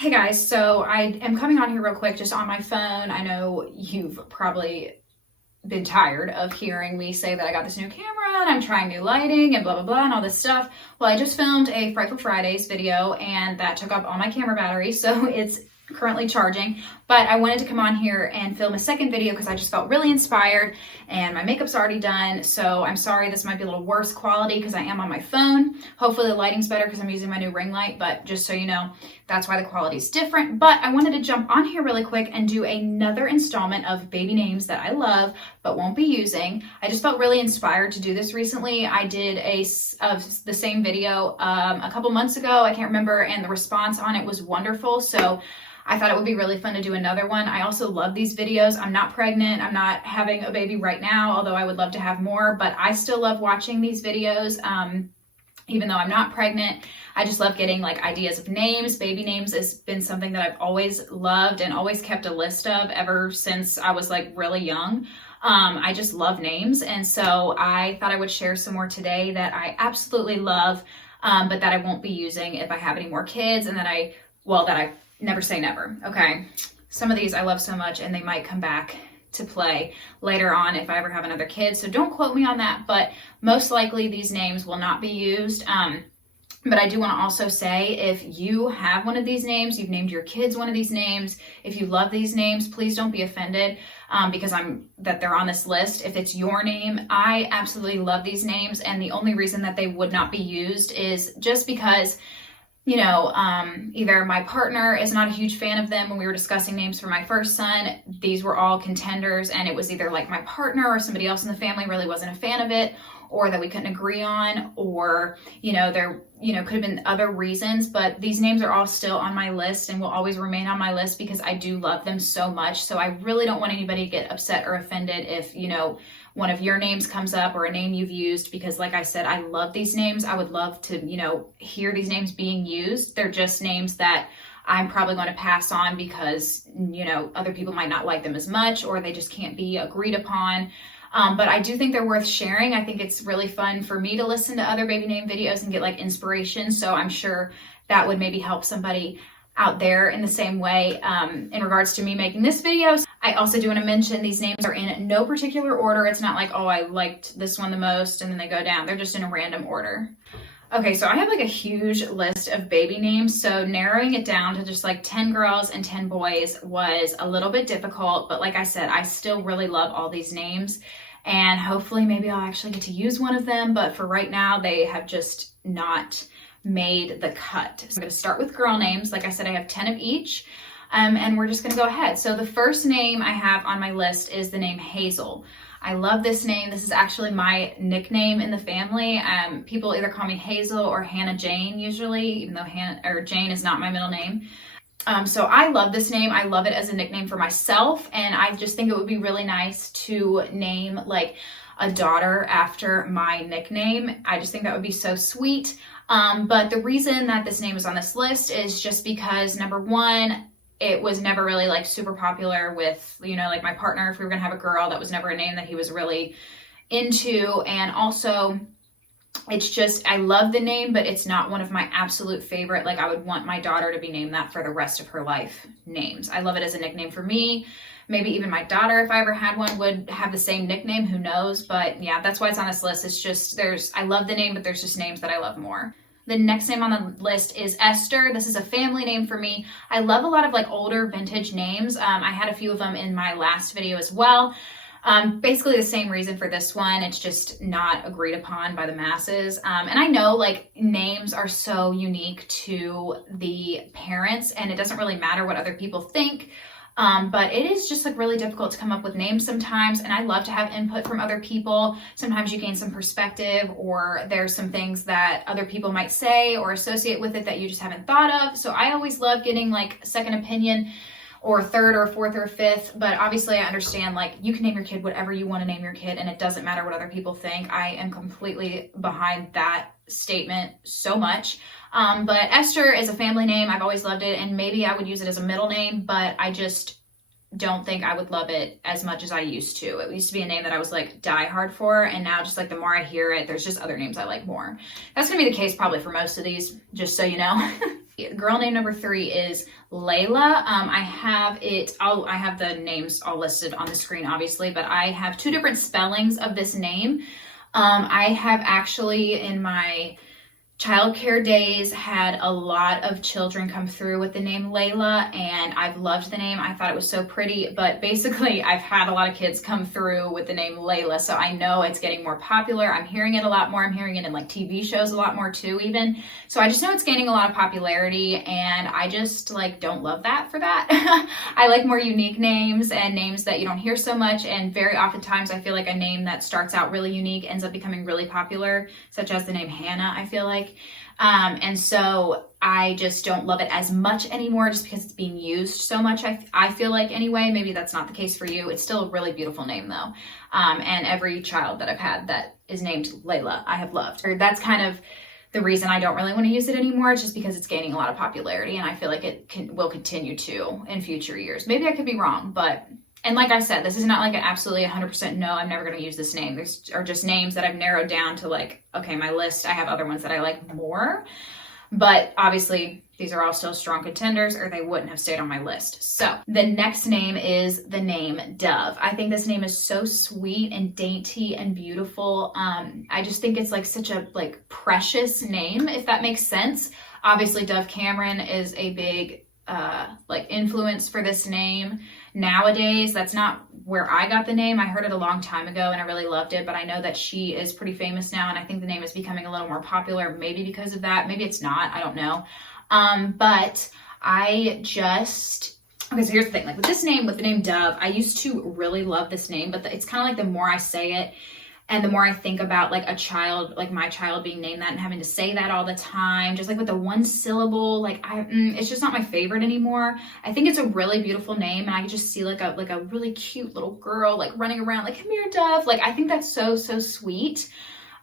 Hey guys, so I am coming on here real quick just on my phone. I know you've probably been tired of hearing me say that I got this new camera and I'm trying new lighting and blah blah blah and all this stuff. Well, I just filmed a Frightful Fridays video and that took up all my camera battery, so it's currently charging. But I wanted to come on here and film a second video because I just felt really inspired and my makeup's already done. So I'm sorry this might be a little worse quality because I am on my phone. Hopefully the lighting's better because I'm using my new ring light, but just so you know, that's why the quality's different. But I wanted to jump on here really quick and do another installment of baby names that I love but won't be using. I just felt really inspired to do this recently. I did the same video a couple months ago, I can't remember, and the response on it was wonderful. So I thought it would be really fun to do another one. I also love these videos. I'm not pregnant. I'm not having a baby right now, although I would love to have more, but I still love watching these videos. Even though I'm not pregnant, I just love getting like ideas of names. Baby names has been something that I've always loved and always kept a list of ever since I was like really young. I just love names. And so I thought I would share some more today that I absolutely love, but that I won't be using if I have any more kids, and that I never say never. Okay. Some of these I love so much and they might come back to play later on if I ever have another kid. So don't quote me on that, but most likely these names will not be used. But I do want to also say, if you have one of these names, you've named your kids one of these names, if you love these names, please don't be offended because they're on this list. If it's your name, I absolutely love these names. And the only reason that they would not be used is just because, you know, either my partner is not a huge fan of them. When we were discussing names for my first son, these were all contenders, and it was either like my partner or somebody else in the family really wasn't a fan of it, or that we couldn't agree on, or, you know, there, could have been other reasons, but these names are all still on my list and will always remain on my list because I do love them so much. So I really don't want anybody to get upset or offended if, one of your names comes up or a name you've used, because like I said, I love these names. I would love to, hear these names being used. They're just names that I'm probably going to pass on because, other people might not like them as much, or they just can't be agreed upon. But I do think they're worth sharing. I think it's really fun for me to listen to other baby name videos and get like inspiration. So I'm sure that would maybe help somebody out there in the same way in regards to me making this video. I also do want to mention these names are in no particular order. It's not like, oh, I liked this one the most and then they go down. They're just in a random order. Okay, so I have like a huge list of baby names, so narrowing it down to just like 10 girls and 10 boys was a little bit difficult, but like I said, I still really love all these names, and hopefully maybe I'll actually get to use one of them, but for right now, they have just not made the cut. So I'm gonna start with girl names. Like I said, I have 10 of each, and we're just gonna go ahead. So the first name I have on my list is the name Hazel. I love this name. This is actually my nickname in the family. People either call me Hazel or Hannah Jane usually, even though Jane is not my middle name. So I love this name. I love it as a nickname for myself, and I just think it would be really nice to name like a daughter after my nickname. I just think that would be so sweet. But the reason that this name is on this list is just because, number one, it was never really like super popular with, like my partner. If we were gonna have a girl, that was never a name that he was really into. And also, it's just, I love the name, but it's not one of my absolute favorite, like I would want my daughter to be named that for the rest of her life names. I love it as a nickname for me. Maybe even my daughter, if I ever had one, would have the same nickname, who knows? But yeah, that's why it's on this list. It's just, I love the name, but there's just names that I love more. The next name on the list is Esther. This is a family name for me. I love a lot of like older vintage names. I had a few of them in my last video as well. Basically the same reason for this one. It's just not agreed upon by the masses. And I know like names are so unique to the parents and it doesn't really matter what other people think. But it is just like really difficult to come up with names sometimes, and I love to have input from other people. Sometimes you gain some perspective, or there's some things that other people might say or associate with it that you just haven't thought of. So I always love getting like a second opinion, or third or fourth or fifth, but obviously I understand like you can name your kid whatever you want to name your kid and it doesn't matter what other people think. I am completely behind that statement so much. But Esther is a family name. I've always loved it, and maybe I would use it as a middle name, but I just don't think I would love it as much as I used to. It used to be a name that I was like die hard for, and now just like the more I hear it, there's just other names I like more. That's gonna be the case probably for most of these, just so you know. Girl name number 3 is Layla. I have the names all listed on the screen, obviously, but I have 2 different spellings of this name. I have actually, in my childcare days, had a lot of children come through with the name Layla, and I've loved the name. I thought it was so pretty, but basically I've had a lot of kids come through with the name Layla, so I know it's getting more popular. I'm hearing it a lot more. I'm hearing it in like TV shows a lot more too, even. So I just know it's gaining a lot of popularity, and I just like don't love that for that. I like more unique names and names that you don't hear so much, and very oftentimes I feel like a name that starts out really unique ends up becoming really popular, such as the name Hannah, I feel like. And so I just don't love it as much anymore just because it's being used so much. I feel like anyway, maybe that's not the case for you. It's still a really beautiful name though. And every child that I've had that is named Layla, I have loved. That's kind of the reason I don't really want to use it anymore. It's just because it's gaining a lot of popularity, and I feel like it will continue to in future years. Maybe I could be wrong, but and like I said, this is not like an absolutely 100% no, I'm never going to use this name. These are just names that I've narrowed down to like, okay, my list, I have other ones that I like more. But obviously, these are all still strong contenders, or they wouldn't have stayed on my list. So the next name is the name Dove. I think this name is so sweet and dainty and beautiful. I just think it's like such a like precious name, if that makes sense. Obviously, Dove Cameron is a big like influence for this name nowadays. That's not where I got the name. I heard it a long time ago and I really loved it, but I know that she is pretty famous now, and I think the name is becoming a little more popular, maybe because of that. Maybe it's not, I don't know. But I just, okay, so here's the thing, like with this name, with the name Dove, I used to really love this name, but it's kind of like the more I say it, and the more I think about like a child, like my child being named that and having to say that all the time, just like with the one syllable, like it's just not my favorite anymore. I think it's a really beautiful name, and I could just see like a really cute little girl like running around like, come here, Dove. Like I think that's so sweet,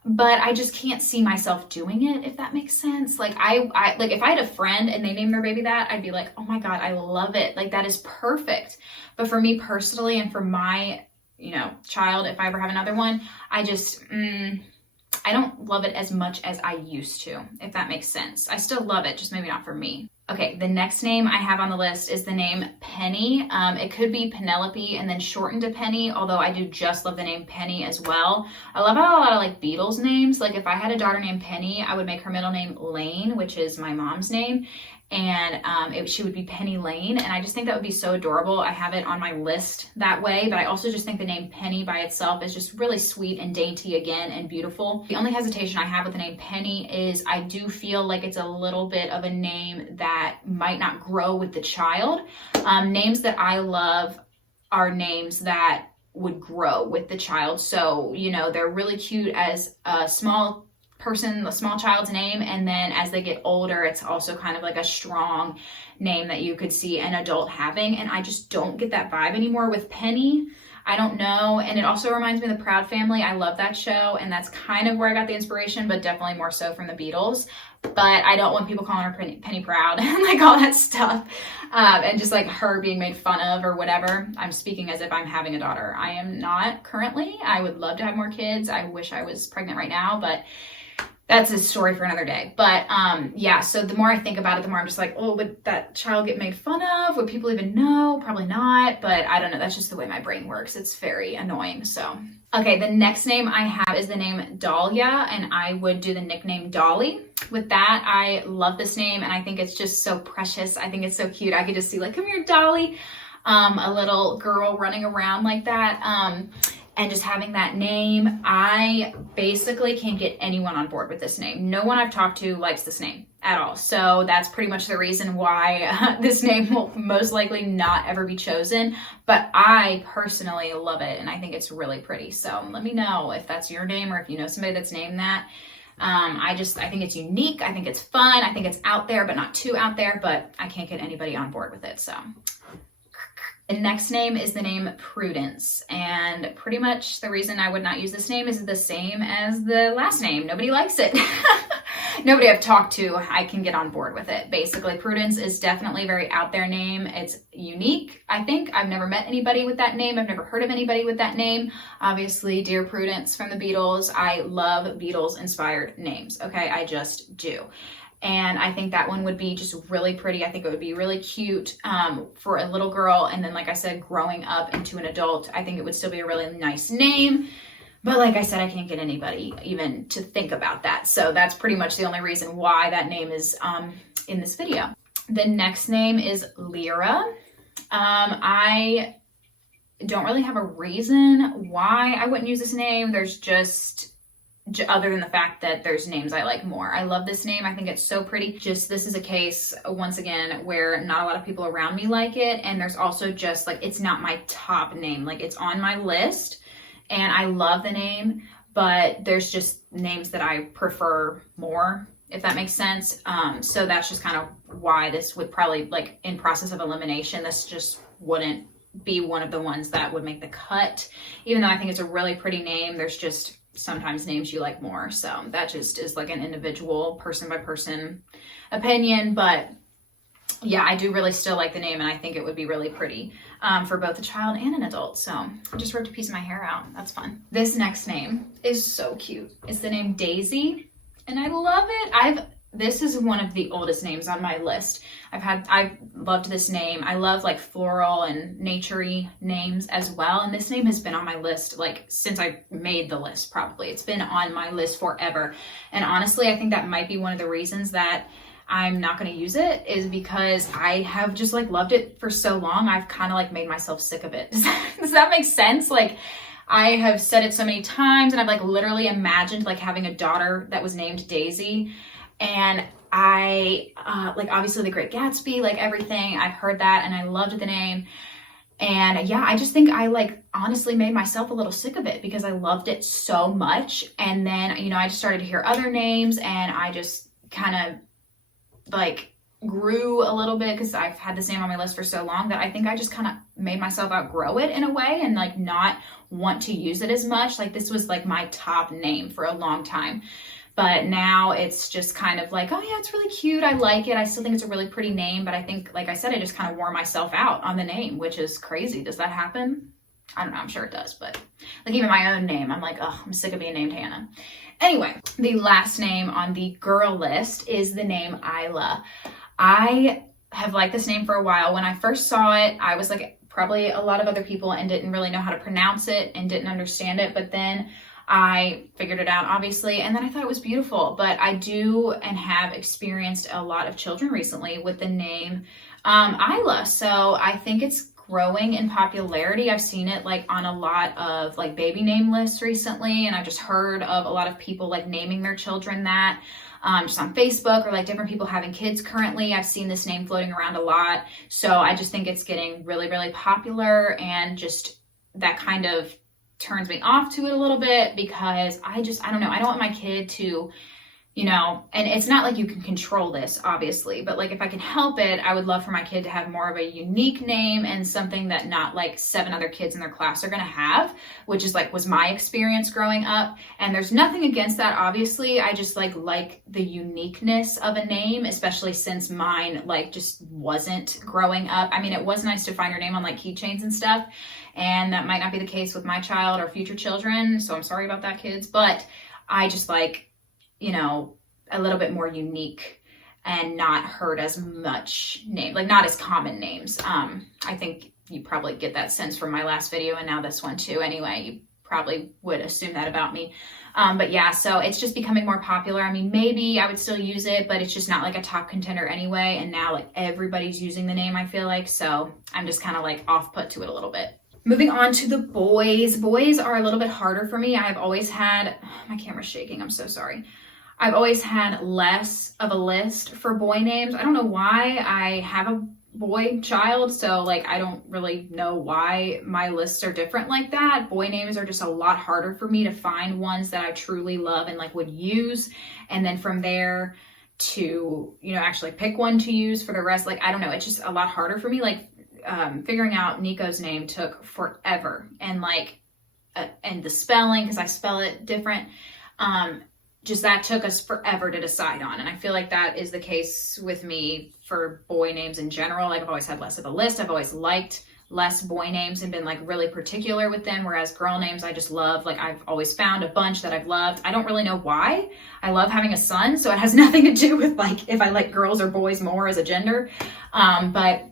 but I just can't see myself doing it, if that makes sense. Like I like if I had a friend and they named their baby that, I'd be like, oh my God, I love it. Like that is perfect. But for me personally, and for my child, if I ever have another one, I just, I don't love it as much as I used to, if that makes sense. I still love it, just maybe not for me. Okay, the next name I have on the list is the name Penny. It could be Penelope and then shortened to Penny, although I do just love the name Penny as well. I love how a lot of like Beatles names, like if I had a daughter named Penny, I would make her middle name Lane, which is my mom's name. And she would be Penny Lane, and I just think that would be so adorable. I have it on my list that way, but I also just think the name Penny by itself is just really sweet and dainty again and beautiful. The only hesitation I have with the name Penny is I do feel like it's a little bit of a name that might not grow with the child. Names that I love are names that would grow with the child. So, they're really cute as a small child's name, and then as they get older, it's also kind of like a strong name that you could see an adult having, and I just don't get that vibe anymore with Penny. I don't know, and it also reminds me of the Proud Family. I love that show, and that's kind of where I got the inspiration, but definitely more so from the Beatles. But I don't want people calling her Penny Proud and like all that stuff, and just like her being made fun of or whatever. I'm speaking as if I'm having a daughter. I am not currently. I would love to have more kids. I wish I was pregnant right now, but that's a story for another day. But yeah, so the more I think about it, the more I'm just like, oh, would that child get made fun of? Would people even know? Probably not, but I don't know. That's just the way my brain works. It's very annoying. So, okay, the next name I have is the name Dahlia, and I would do the nickname Dolly. With that, I love this name, and I think it's just so precious. I think it's so cute. I could just see like, come here, Dolly, a little girl running around like that. And just having that name, I basically can't get anyone on board with this name. No one I've talked to likes this name at all. So that's pretty much the reason why this name will most likely not ever be chosen. But I personally love it, and I think it's really pretty. So let me know if that's your name, or if you know somebody that's named that. I think it's unique. I think it's fun. I think it's out there, but not too out there. But I can't get anybody on board with it. So the next name is the name Prudence, and pretty much the reason I would not use this name is the same as the last name. Nobody likes it. Nobody I've talked to, I can get on board with it. Basically, Prudence is definitely a very out there name. It's unique, I think. I've never met anybody with that name. I've never heard of anybody with that name. Obviously, Dear Prudence from the Beatles. I love Beatles-inspired names, okay? I just do. And I think that one would be just really pretty. I think it would be really cute for a little girl. And then, like I said, growing up into an adult, I think it would still be a really nice name. But like I said, I can't get anybody even to think about that. So that's pretty much the only reason why that name is in this video. The next name is Lyra. I don't really have a reason why I wouldn't use this name. There's just, other than the fact that there's names I like more. I love this name. I think it's so pretty. Just, this is a case, once again, where not a lot of people around me like it. And there's also just like, it's not my top name. Like, it's on my list and I love the name, but there's just names that I prefer more, if that makes sense. So that's just kind of why this would probably, like, in process of elimination, this just wouldn't be one of the ones that would make the cut. Even though I think it's a really pretty name, there's just sometimes names you like more. So that just is like an individual person by person opinion. But yeah, I do really still like the name, and I think it would be really pretty for both a child and an adult. So I just ripped a piece of my hair out. That's fun. This next name is so cute. It's the name Daisy, and I love it. This is one of the oldest names on my list. I've loved this name. I love like floral and naturey names as well. And this name has been on my list like since I made the list, probably. It's been on my list forever. And honestly, I think that might be one of the reasons that I'm not going to use it, is because I have just like loved it for so long. I've kind of like made myself sick of it. Does that make sense? Like, I have said it so many times, and I've like literally imagined like having a daughter that was named Daisy. And I, like, obviously The Great Gatsby, like everything, I've heard that and I loved the name. And yeah, I just think I like honestly made myself a little sick of it because I loved it so much. And then, you know, I just started to hear other names, and I just kind of like grew a little bit because I've had this name on my list for so long that I think I just kind of made myself outgrow it in a way and like not want to use it as much. Like, this was like my top name for a long time. But now it's just kind of like, oh yeah, it's really cute. I like it. I still think it's a really pretty name. But I think, like I said, I just kind of wore myself out on the name, which is crazy. Does that happen? I don't know. I'm sure it does. But like even my own name, I'm like, oh, I'm sick of being named Hannah. Anyway, the last name on the girl list is the name Isla. I have liked this name for a while. When I first saw it, I was like probably a lot of other people and didn't really know how to pronounce it and didn't understand it. But then I figured it out, obviously, and then I thought it was beautiful. But I do and have experienced a lot of children recently with the name Isla. So I think it's growing in popularity. I've seen it like on a lot of like baby name lists recently, and I've just heard of a lot of people like naming their children that just on Facebook, or like different people having kids currently. I've seen this name floating around a lot. So I just think it's getting really, really popular, and just that kind of turns me off to it a little bit because I don't know. I don't want my kid to, you know, and it's not like you can control this, obviously, but like if I can help it, I would love for my kid to have more of a unique name and something that not like 7 other kids in their class are going to have, which is like was my experience growing up. And there's nothing against that, obviously. I just like the uniqueness of a name, especially since mine like just wasn't growing up. I mean, it was nice to find her name on like keychains and stuff, and that might not be the case with my child or future children. So I'm sorry about that, kids, but I just like, you know, a little bit more unique and not heard as much name, like not as common names. I think you probably get that sense from my last video and now this one too. Anyway, you probably would assume that about me. But yeah, so it's just becoming more popular. I mean, maybe I would still use it, but it's just not like a top contender anyway. And now like everybody's using the name, I feel like. So I'm just kind of like off put to it a little bit. Moving on to the boys. Boys are a little bit harder for me. I've always had, my camera's shaking, I'm so sorry. I've always had less of a list for boy names. I don't know why. I have a boy child, so like I don't really know why my lists are different like that. Boy names are just a lot harder for me to find ones that I truly love and like would use, and then from there to, you know, actually pick one to use for the rest. Like, I don't know, it's just a lot harder for me. Like figuring out Nico's name took forever, and like and the spelling, because I spell it different, just that took us forever to decide on. And I feel like that is the case with me for boy names in general. Like, I've always had less of a list. I've always liked less boy names and been like really particular with them, whereas girl names I just love. Like I've always found a bunch that I've loved. I don't really know why. I love having a son, so it has nothing to do with like if I like girls or boys more as a gender. But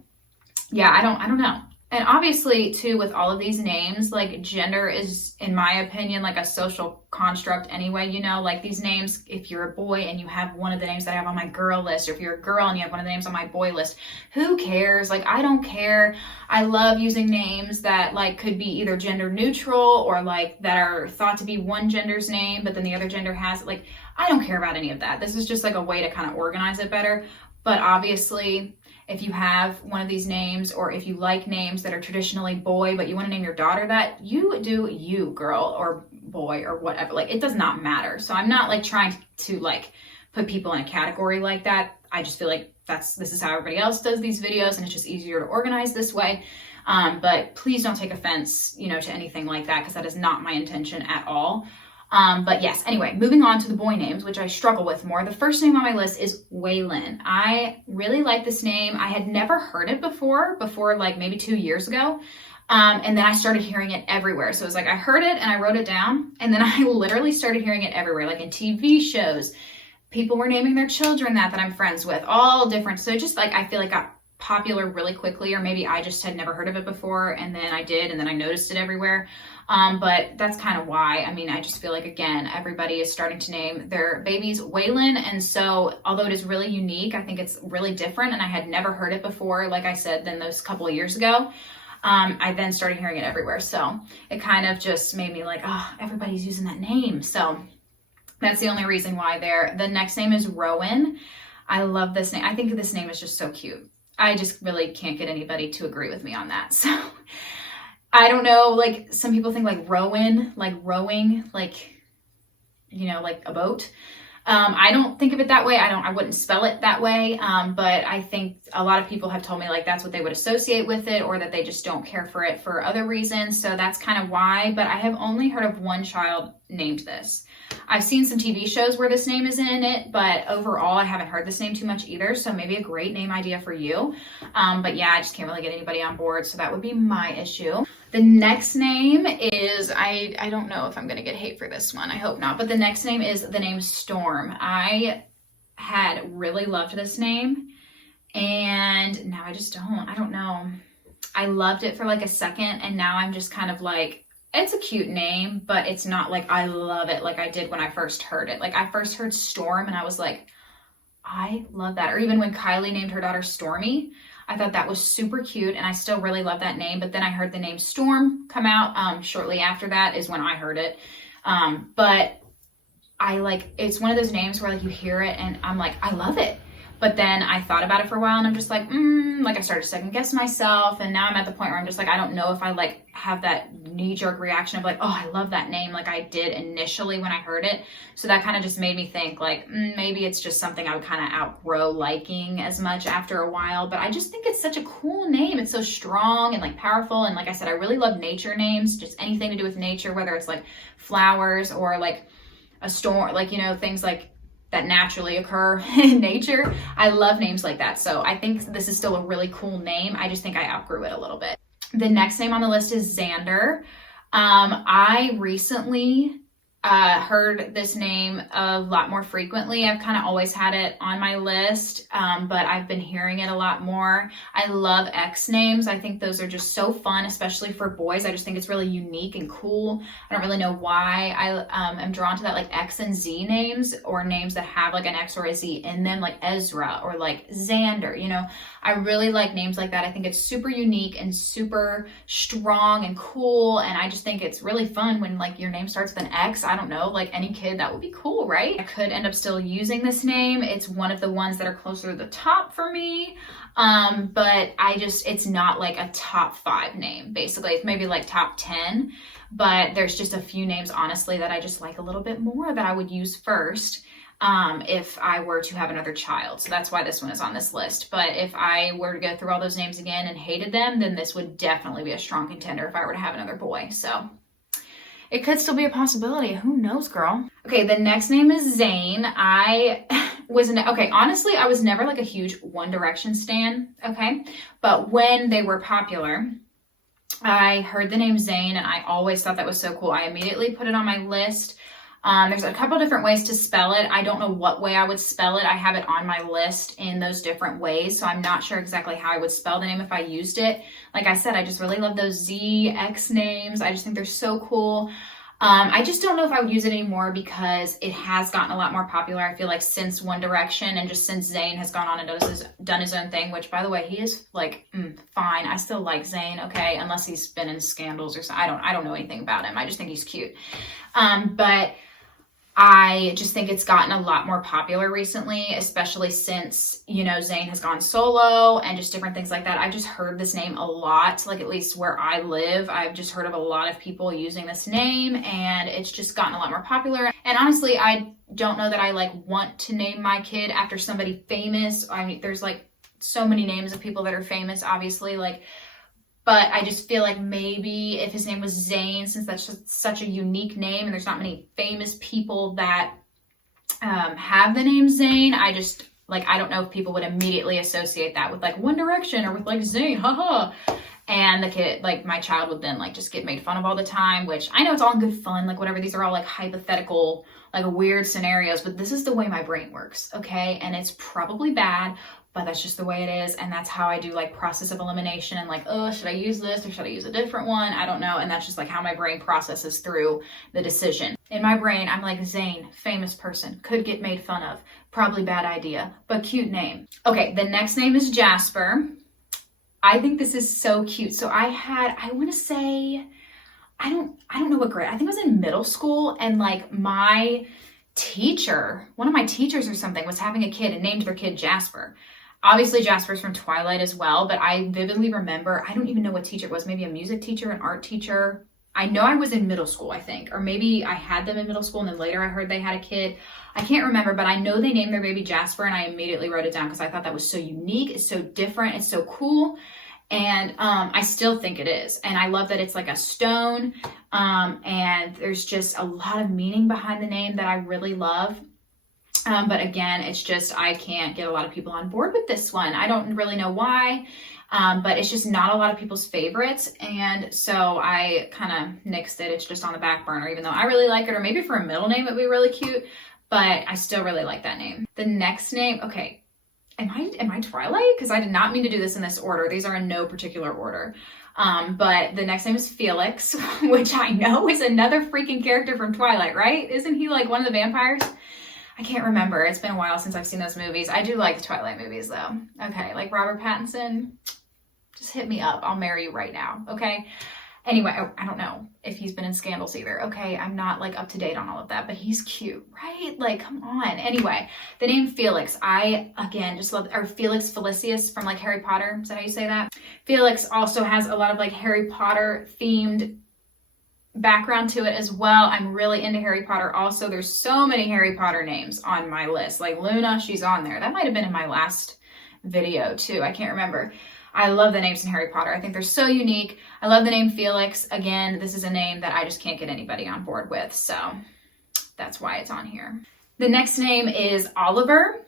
yeah, I don't know. And obviously too, with all of these names, like gender is, in my opinion, like a social construct anyway, you know, like these names, if you're a boy and you have one of the names that I have on my girl list, or if you're a girl and you have one of the names on my boy list, who cares? Like, I don't care. I love using names that like could be either gender neutral or like that are thought to be one gender's name, but then the other gender has it. Like, I don't care about any of that. This is just like a way to kind of organize it better. But obviously, if you have one of these names, or if you like names that are traditionally boy, but you want to name your daughter that, you do you, girl or boy or whatever. Like, it does not matter. So I'm not like trying to like put people in a category like that. I just feel like this is how everybody else does these videos, and it's just easier to organize this way. But please don't take offense, you know, to anything like that, because that is not my intention at all. But yes, anyway, moving on to the boy names, which I struggle with more. The first name on my list is Waylon. I really like this name. I had never heard it before like maybe 2 years ago. And then I started hearing it everywhere. So it was like, I heard it and I wrote it down, and then I literally started hearing it everywhere, like in TV shows. People were naming their children that I'm friends with, all different. So just like, I feel like got popular really quickly, or maybe I just had never heard of it before, and then I did, and then I noticed it everywhere. But that's kind of why. I mean, I just feel like, again, everybody is starting to name their babies Waylon. And so although it is really unique, I think it's really different. And I had never heard it before, like I said, than those couple of years ago. I then started hearing it everywhere. So it kind of just made me like, oh, everybody's using that name. So that's the only reason why there. The next name is Rowan. I love this name. I think this name is just so cute. I just really can't get anybody to agree with me on that. So I don't know, like some people think like Rowan, like rowing, like, you know, like a boat. I don't think of it that way. I wouldn't spell it that way. But I think a lot of people have told me like that's what they would associate with it, or that they just don't care for it for other reasons. So that's kind of why, but I have only heard of one child named this. I've seen some TV shows where this name is in it, but overall I haven't heard this name too much either. So maybe a great name idea for you. But yeah, I just can't really get anybody on board. So that would be my issue. The next name is, I don't know if I'm going to get hate for this one. I hope not. But the next name is the name Storm. I had really loved this name, and now I just don't. I don't know. I loved it for like a second, and now I'm just kind of like, it's a cute name, but it's not like I love it like I did when I first heard it. Like I first heard Storm and I was like, I love that. Or even when Kylie named her daughter Stormy, I thought that was super cute, and I still really love that name. But then I heard the name Storm come out shortly after that is when I heard it. But I like, it's one of those names where like you hear it and I'm like, I love it. But then I thought about it for a while and I'm just like, like I started to second guess myself. And now I'm at the point where I'm just like, I don't know if I like have that knee jerk reaction of like, oh, I love that name like I did initially when I heard it. So that kind of just made me think like, maybe it's just something I would kind of outgrow liking as much after a while. But I just think it's such a cool name. It's so strong and like powerful. And like I said, I really love nature names, just anything to do with nature, whether it's like flowers or like a storm, like, you know, things like that naturally occur in nature. I love names like that. So I think this is still a really cool name. I just think I outgrew it a little bit. The next name on the list is Xander. I recently heard this name a lot more frequently. I've kind of always had it on my list, but I've been hearing it a lot more. I love X names. I think those are just so fun, especially for boys. I just think it's really unique and cool. I don't really know why I am drawn to that, like X and Z names, or names that have like an X or a Z in them, like Ezra or like Xander. You know, I really like names like that. I think it's super unique and super strong and cool. And I just think it's really fun when like your name starts with an X. I don't know, like any kid, that would be cool, right? I could end up still using this name. It's one of the ones that are closer to the top for me. But it's not like a top 5 name, basically. It's maybe like top 10, but there's just a few names, honestly, that I just like a little bit more that I would use first if I were to have another child. So that's why this one is on this list. But if I were to go through all those names again and hated them, then this would definitely be a strong contender if I were to have another boy. So it could still be a possibility. Who knows, girl? Okay, the next name is Zayn. Honestly, I was never like a huge One Direction stan, okay? But when they were popular, I heard the name Zayn and I always thought that was so cool. I immediately put it on my list. There's a couple different ways to spell it. I don't know what way I would spell it. I have it on my list in those different ways, so I'm not sure exactly how I would spell the name if I used it. Like I said, I just really love those ZX names. I just think they're so cool. I just don't know if I would use it anymore because it has gotten a lot more popular, I feel like, since One Direction and just since Zayn has gone on and done his own thing, which, by the way, he is like fine. I still like Zayn, okay, unless he's been in scandals or something. I don't know anything about him. I just think he's cute. But I just think it's gotten a lot more popular recently, especially since, you know, Zayn has gone solo and just different things like that. I've just heard this name a lot, like at least where I live. I've just heard of a lot of people using this name and it's just gotten a lot more popular. And honestly, I don't know that I like want to name my kid after somebody famous. I mean, there's like so many names of people that are famous, obviously, like, but I just feel like maybe if his name was Zayn, since that's just such a unique name and there's not many famous people that have the name Zayn, I just, like, I don't know if people would immediately associate that with like One Direction or with like Zayn, haha. And the kid, like my child would then like just get made fun of all the time, which I know it's all in good fun, like whatever, these are all like hypothetical, like weird scenarios, but this is the way my brain works, okay? And it's probably bad, but that's just the way it is. And that's how I do like process of elimination and like, oh, should I use this or should I use a different one? I don't know. And that's just like how my brain processes through the decision. In my brain, I'm like, Zayn, famous person, could get made fun of, probably bad idea, but cute name. Okay, the next name is Jasper. I think this is so cute. So I want to say, I don't know what grade, I think I was in middle school, and like my teacher, one of my teachers or something, was having a kid and named their kid Jasper. Obviously Jasper's from Twilight as well, but I vividly remember, I don't even know what teacher it was, maybe a music teacher, an art teacher. I know I was in middle school, I think, or maybe I had them in middle school and then later I heard they had a kid. I can't remember, but I know they named their baby Jasper and I immediately wrote it down because I thought that was so unique, it's so different, it's so cool. And I still think it is. And I love that it's like a stone. And there's just a lot of meaning behind the name that I really love. But again, it's just, I can't get a lot of people on board with this one. I don't really know why, but it's just not a lot of people's favorites. And so I kind of nixed it. It's just on the back burner, even though I really like it, or maybe for a middle name, it'd be really cute, but I still really like that name. The next name, okay. Am I Twilight? Because I did not mean to do this in this order. These are in no particular order. But the next name is Felix, which I know is another freaking character from Twilight, right? Isn't he like one of the vampires? I can't remember. It's been a while since I've seen those movies. I do like the Twilight movies though. Okay, like Robert Pattinson, just hit me up. I'll marry you right now, okay? Anyway, I don't know if he's been in scandals either. Okay, I'm not like up to date on all of that, but he's cute, right? Like, come on. Anyway, the name Felix, I, again, just love, or Felix Felicius from like Harry Potter. Is that how you say that? Felix also has a lot of like Harry Potter themed background to it as well. I'm really into Harry Potter also. There's so many Harry Potter names on my list. Like Luna, she's on there. That might have been in my last video too. I can't remember. I love the names in Harry Potter. I think they're so unique. I love the name Felix. Again, this is a name that I just can't get anybody on board with, so that's why it's on here. The next name is Oliver.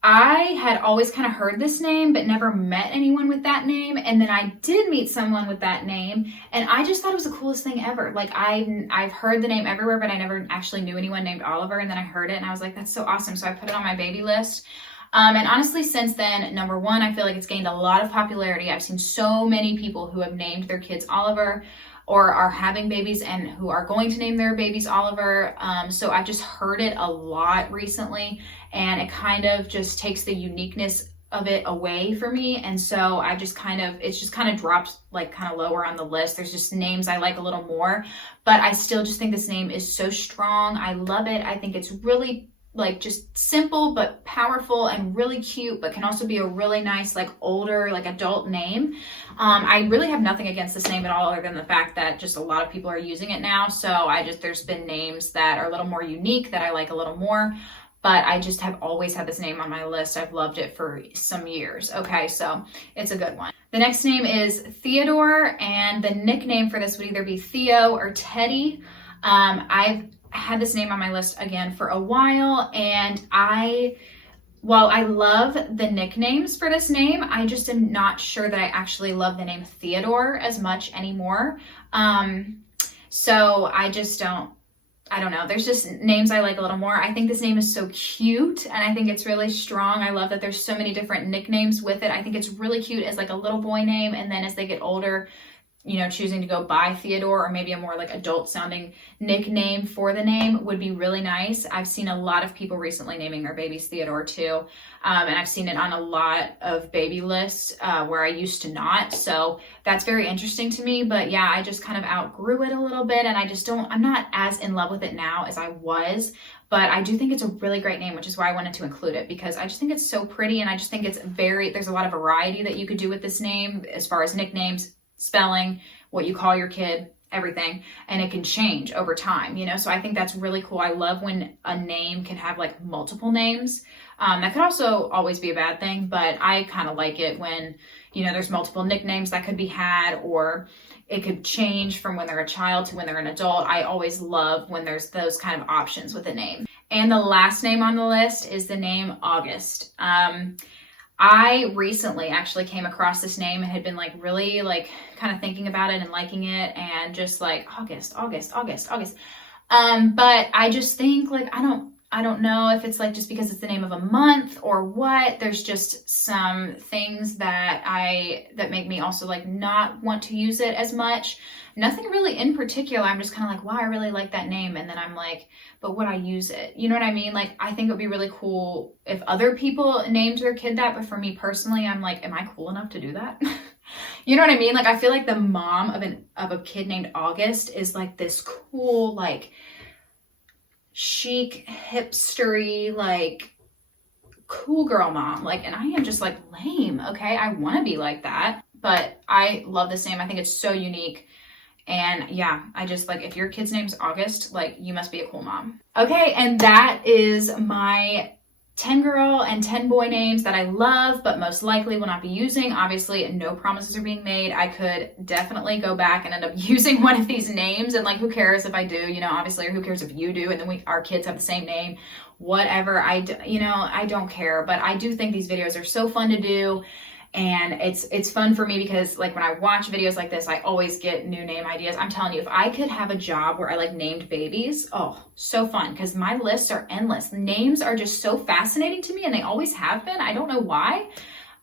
I had always kind of heard this name, but never met anyone with that name. And then I did meet someone with that name, and I just thought it was the coolest thing ever. Like I've heard the name everywhere, but I never actually knew anyone named Oliver. And then I heard it and I was like, that's so awesome. So I put it on my baby list. And honestly, since then, number one, I feel like it's gained a lot of popularity. I've seen so many people who have named their kids Oliver or are having babies and who are going to name their babies Oliver. So I've just heard it a lot recently, and it kind of just takes the uniqueness of it away for me. And so I just it's just kind of dropped like kind of lower on the list. There's just names I like a little more, but I still just think this name is so strong. I love it. I think it's really like just simple but powerful and really cute, but can also be a really nice like older like adult name. I really have nothing against this name at all, other than the fact that just a lot of people are using it now. So there's been names that are a little more unique that I like a little more, but I just have always had this name on my list. I've loved it for some years. Okay, so it's a good one. The next name is Theodore, and the nickname for this would either be Theo or Teddy. I've had this name on my list again for a while, and I while I love the nicknames for this name, I just am not sure that I actually love the name Theodore as much anymore. So I just I don't know. There's just names I like a little more. I think this name is so cute and I think it's really strong. I love that there's so many different nicknames with it. I think it's really cute as like a little boy name, and then as they get older, you know, choosing to go by Theodore or maybe a more like adult sounding nickname for the name would be really nice. I've seen a lot of people recently naming their babies Theodore too. And I've seen it on a lot of baby lists where I used to not. So that's very interesting to me. But yeah, I just kind of outgrew it a little bit, and I'm not as in love with it now as I was. But I do think it's a really great name, which is why I wanted to include it, because I just think it's so pretty, and I just think there's a lot of variety that you could do with this name as far as nicknames, spelling, what you call your kid, everything, and it can change over time, you know? So I think that's really cool. I love when a name can have like multiple names. That could also always be a bad thing, but I kind of like it when, you know, there's multiple nicknames that could be had, or it could change from when they're a child to when they're an adult. I always love when there's those kind of options with a name. And the last name on the list is the name August. I recently actually came across this name and had been like really like kind of thinking about it and liking it, and just like August. But I just think like, I don't know if it's like just because it's the name of a month or what. There's just some things that make me also like not want to use it as much. Nothing really in particular. I'm just kind of like, wow, I really like that name. And then I'm like, but would I use it? You know what I mean? Like, I think it would be really cool if other people named their kid that. But for me personally, I'm like, am I cool enough to do that? You know what I mean? Like, I feel like the mom of a kid named August is like this cool, like chic, hipstery, like cool girl mom. Like, and I am just like lame. Okay. I want to be like that, but I love this name. I think it's so unique. And yeah, I just like, if your kid's name's August, like you must be a cool mom. Okay. And that is my 10 girl and 10 boy names that I love, but most likely will not be using. Obviously, no promises are being made. I could definitely go back and end up using one of these names, and like, who cares if I do, you know, obviously, or who cares if you do, and then our kids have the same name, whatever. I don't care, but I do think these videos are so fun to do. And it's fun for me because like when I watch videos like this, I always get new name ideas. I'm telling you, if I could have a job where I like named babies, oh, so fun, because my lists are endless. Names are just so fascinating to me, and they always have been. I don't know why.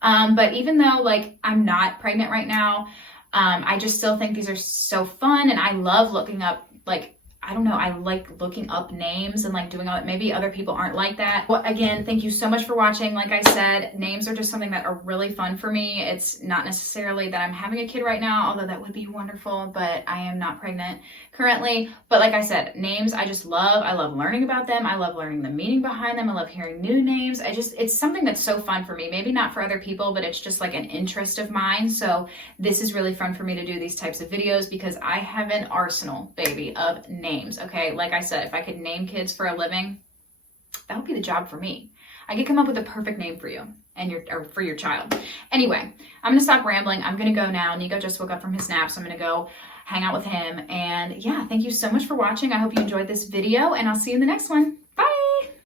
But even though like I'm not pregnant right now, I just still think these are so fun, and I love looking up like, I don't know, I like looking up names and like doing all that. Maybe other people aren't like that. Well, again, thank you so much for watching. Like I said, names are just something that are really fun for me. It's not necessarily that I'm having a kid right now, although that would be wonderful, but I am not pregnant currently. But like I said, names I just love. I love learning about them. I love learning the meaning behind them. I love hearing new names. It's something that's so fun for me. Maybe not for other people, but it's just like an interest of mine. So this is really fun for me to do these types of videos because I have an arsenal, baby, of names. Okay, like I said, if I could name kids for a living, that would be the job for me. I could come up with a perfect name for you and for your child. Anyway, I'm gonna stop rambling. I'm gonna go now. Nico just woke up from his nap, so I'm gonna go hang out with him. And yeah, thank you so much for watching. I hope you enjoyed this video, and I'll see you in the next one.